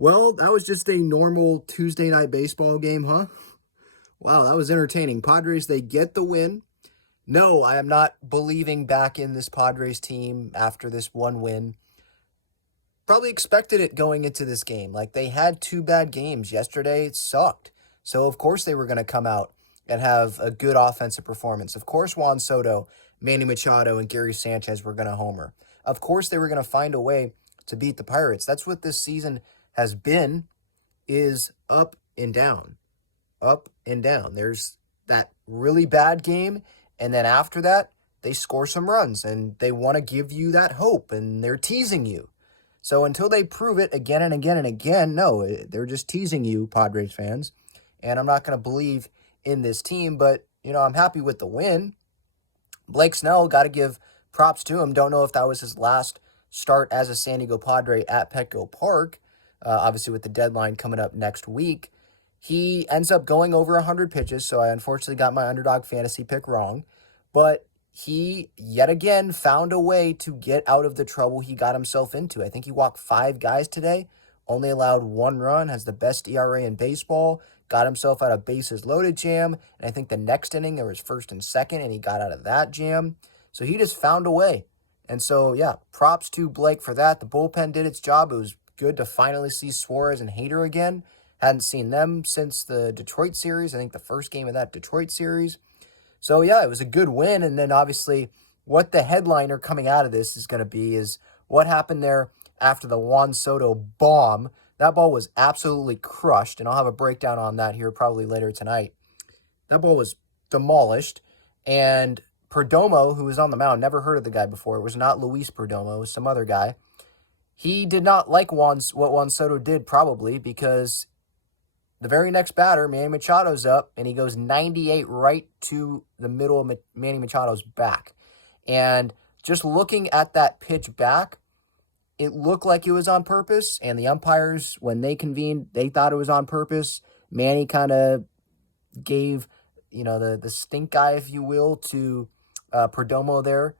Well, that was just a normal Tuesday night baseball game, huh? Wow, that was entertaining. Padres, they get the win. No, I am not believing back in this Padres team after this one win. Probably expected it going into this game. Like, they had two bad games. Yesterday, it sucked. So, of course, they were going to come out and have a good offensive performance. Of course, Juan Soto, Manny Machado, and Gary Sanchez were going to homer. Of course, they were going to find a way to beat the Pirates. That's what this season has been, is up and down. Up and down. There's that really bad game, and then after that, they score some runs, and they want to give you that hope, and they're teasing you. So until they prove it again and again and again, no, they're just teasing you, Padres fans. And I'm not going to believe in this team, but, I'm happy with the win. Blake Snell, got to give props to him. Don't know if that was his last start as a San Diego Padre at Petco Park, obviously with the deadline coming up next week. He ends up going over 100 pitches, so I unfortunately got my underdog fantasy pick wrong. But he, yet again, found a way to get out of the trouble he got himself into. I think he walked 5 guys today, only allowed 1 run, has the best ERA in baseball, got himself out of bases loaded jam, and I think the next inning there was first and second, and he got out of that jam. So he just found a way. And so, yeah, props to Blake for that. The bullpen did its job. It was good to finally see Suarez and Hader again. Hadn't seen them since the Detroit series. I think the first game of that Detroit series. So, yeah, it was a good win. And then, obviously, what the headliner coming out of this is going to be is what happened there after the Juan Soto bomb. That ball was absolutely crushed, and I'll have a breakdown on that here probably later tonight. That ball was demolished, and Perdomo, who was on the mound, never heard of the guy before. It was not Luis Perdomo. It was some other guy. He did not like what Juan Soto did, probably, because the very next batter, Manny Machado's up, and he goes 98 right to the middle of Manny Machado's back. And just looking at that pitch back, it looked like it was on purpose, and the umpires, when they convened, they thought it was on purpose. Manny kind of gave, the stink eye, if you will, to Perdomo there.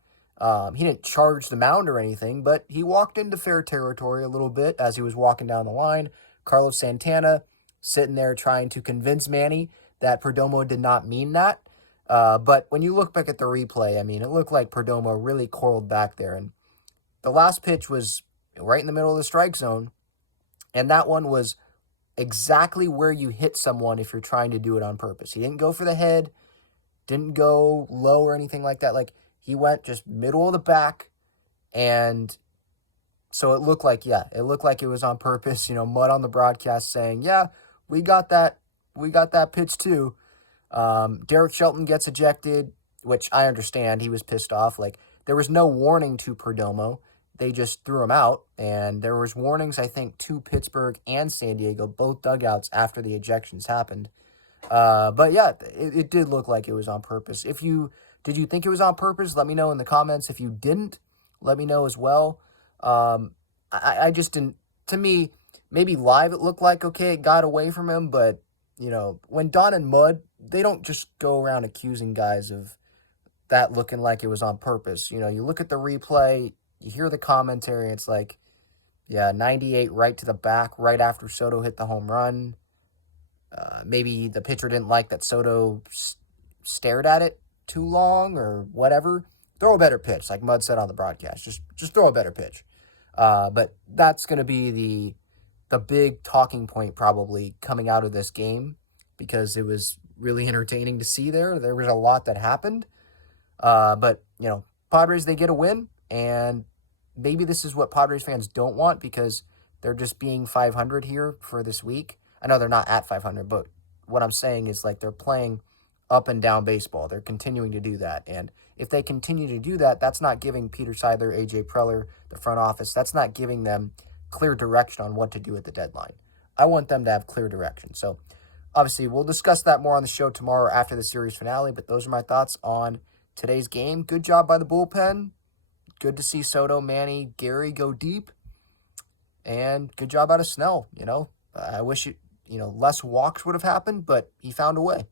He didn't charge the mound or anything, but he walked into fair territory a little bit as he was walking down the line. Carlos Santana sitting there trying to convince Manny that Perdomo did not mean that. But when you look back at the replay, it looked like Perdomo really coiled back there. And the last pitch was right in the middle of the strike zone, and that one was exactly where you hit someone if you're trying to do it on purpose. He didn't go for the head, didn't go low or anything like that. Like, he went just middle of the back, and so it looked like it was on purpose. Mud on the broadcast saying, yeah, we got that pitch too. Derek Shelton gets ejected, which I understand. He was pissed off. Like, there was no warning to Perdomo. They just threw him out, and there was warnings, I think, to Pittsburgh and San Diego, both dugouts, after the ejections happened. But yeah, it did look like it was on purpose. Did you think it was on purpose? Let me know in the comments. If you didn't, let me know as well. I just didn't. To me, maybe live it looked like, okay, it got away from him, but, when Don and Mud, they don't just go around accusing guys of that looking like it was on purpose. You look at the replay, you hear the commentary, it's like, yeah, 98 right to the back, right after Soto hit the home run. Maybe the pitcher didn't like that Soto stared at it too long or whatever. Throw a better pitch, like Mud said on the broadcast. Just throw a better pitch. But that's going to be the big talking point probably coming out of this game, because it was really entertaining to see there. There was a lot that happened. But, Padres, they get a win, and maybe this is what Padres fans don't want, because they're just being 500 here for this week. I know they're not at 500, but what I'm saying is, like, they're playing up and down baseball. They're continuing to do that. And if they continue to do that, that's not giving Peter Seidler, AJ Preller, the front office, that's not giving them clear direction on what to do at the deadline. I want them to have clear direction. So, obviously, we'll discuss that more on the show tomorrow after the series finale, but those are my thoughts on today's game. Good job by the bullpen. Good to see Soto, Manny, Gary go deep. And good job out of Snell. I wish less walks would have happened, but he found a way.